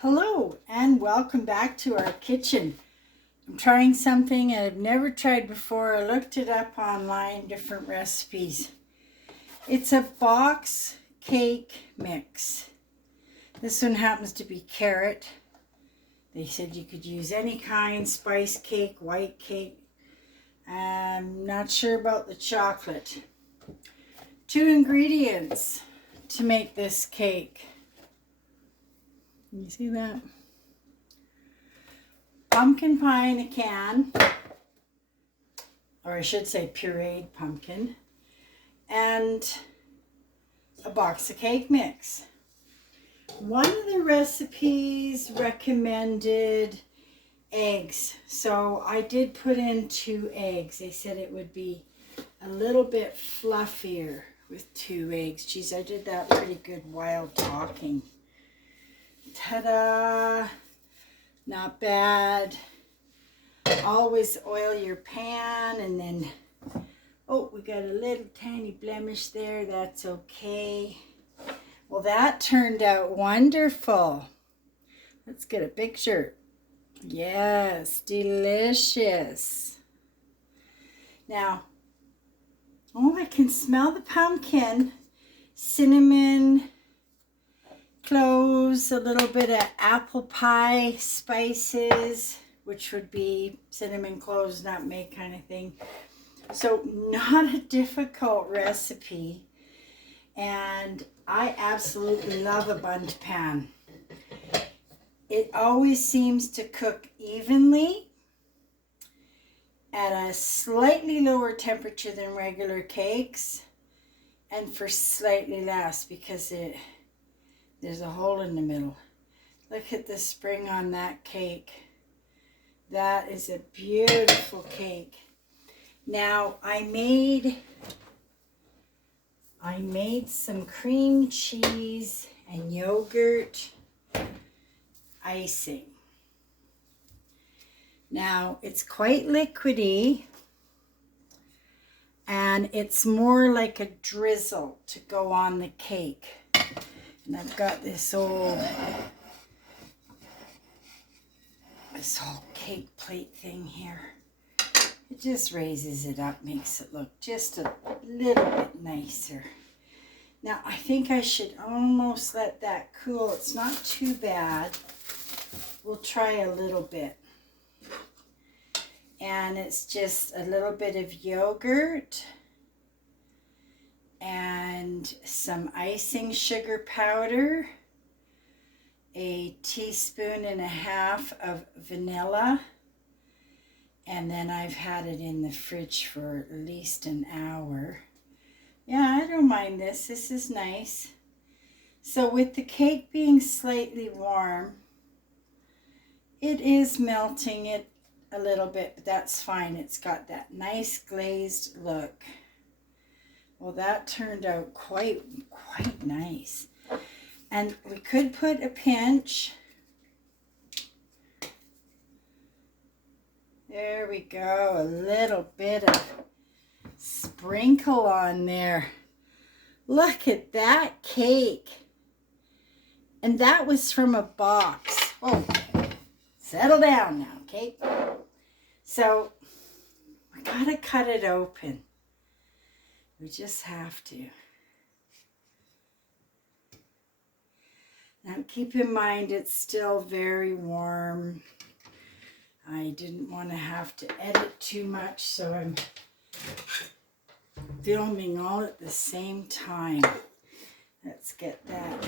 Hello and welcome back to our kitchen. I'm trying something I've never tried before. I looked it up online, different recipes. It's a box cake mix. This one happens to be carrot. They said you could use any kind, spice cake, white cake. I'm not sure about the chocolate. 2 ingredients to make this cake. Can you see that? Pumpkin pie in a can, or I should say pureed pumpkin, and a box of cake mix. One of the recipes recommended eggs, so I did put in 2 eggs. They said it would be a little bit fluffier with 2 eggs. Geez, I did that pretty good while talking. Ta-da! Not bad. Always oil your pan, and then, oh, we got a little tiny blemish there. That's okay. Well, that turned out wonderful. Let's get a picture. Yes, delicious. Now, oh, I can smell the pumpkin, cinnamon, cloves, a little bit of apple pie spices, which would be cinnamon, cloves, nutmeg kind of thing. So not a difficult recipe, and I absolutely love a bundt pan. It always seems to cook evenly at a slightly lower temperature than regular cakes, and for slightly less because there's a hole in the middle. Look at the spring on that cake. That is a beautiful cake. Now, I made some cream cheese and yogurt icing. Now, it's quite liquidy, and it's more like a drizzle to go on the cake. And I've got this old cake plate thing here. It just raises it up, makes it look just a little bit nicer. Now, I think I should almost let that cool. It's not too bad. We'll try a little bit. And it's just a little bit of yogurt and some icing sugar powder, a teaspoon and a half of vanilla, and then I've had it in the fridge for at least an hour. Yeah, I don't mind this. This is nice. So with the cake being slightly warm, it is melting it a little bit, but that's fine. It's got that nice glazed look. Well, that turned out quite nice. And we could put a pinch. There we go. A little bit of sprinkle on there. Look at that cake. And that was from a box. Oh, settle down now, okay? So, we gotta cut it open. We just have to. Now keep in mind it's still very warm. I didn't want to have to edit too much, so I'm filming all at the same time. Let's get that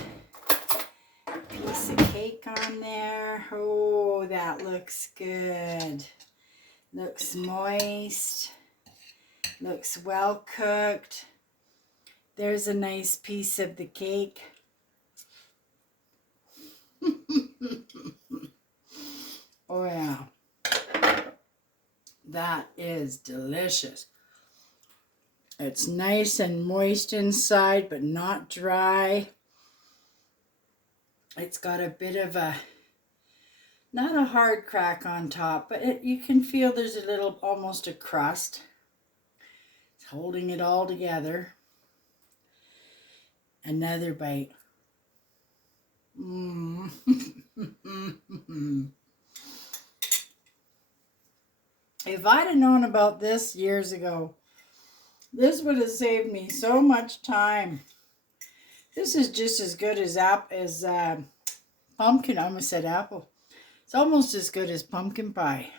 piece of cake on there. Oh, that looks good. Looks moist. Looks well cooked. There's a nice piece of the cake. Oh yeah. That is delicious. It's nice and moist inside, but not dry. It's got a bit of a, not a hard crack on top, but you can feel there's a little, almost a crust. Holding it all together. Another bite. If I'd have known about this years ago, this would have saved me so much time. This is just as good as pumpkin. I almost said apple. It's almost as good as pumpkin pie.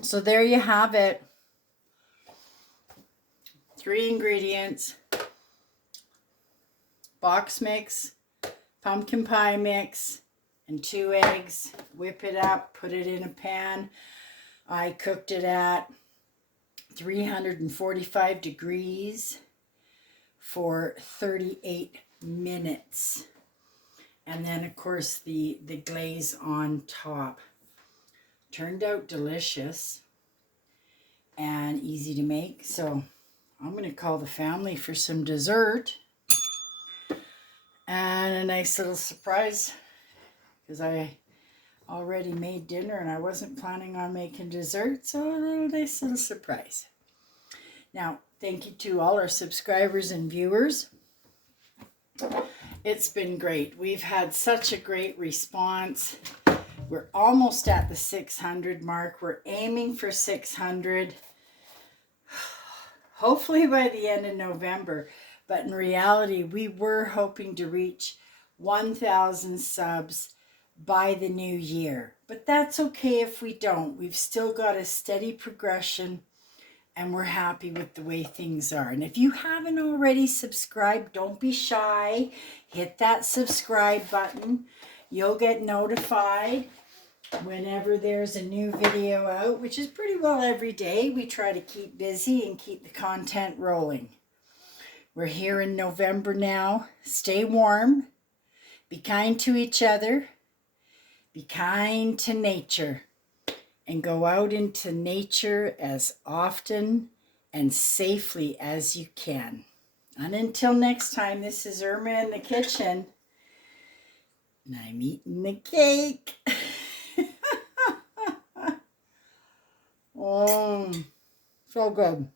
So there you have it. 3 ingredients. Box mix, pumpkin pie mix, and 2 eggs. Whip it up, put it in a pan. I cooked it at 345 degrees for 38 minutes. And then, of course, the glaze on top. Turned out delicious and easy to make. So I'm going to call the family for some dessert. And a nice little surprise, because I already made dinner and I wasn't planning on making dessert. So a nice little surprise. Now, thank you to all our subscribers and viewers. It's been great. We've had such a great response. We're almost at the 600 mark. We're aiming for 600. Hopefully by the end of November. But in reality, we were hoping to reach 1,000 subs by the new year. But that's okay if we don't. We've still got a steady progression and we're happy with the way things are. And if you haven't already subscribed, don't be shy. Hit that subscribe button. You'll get notified whenever there's a new video out, which is pretty well every day. We try to keep busy and keep the content rolling. We're here in November now. Stay warm. Be kind to each other. Be kind to nature. And go out into nature as often and safely as you can. And until next time, this is Irma in the kitchen. And I'm eating the cake. Oh, so good.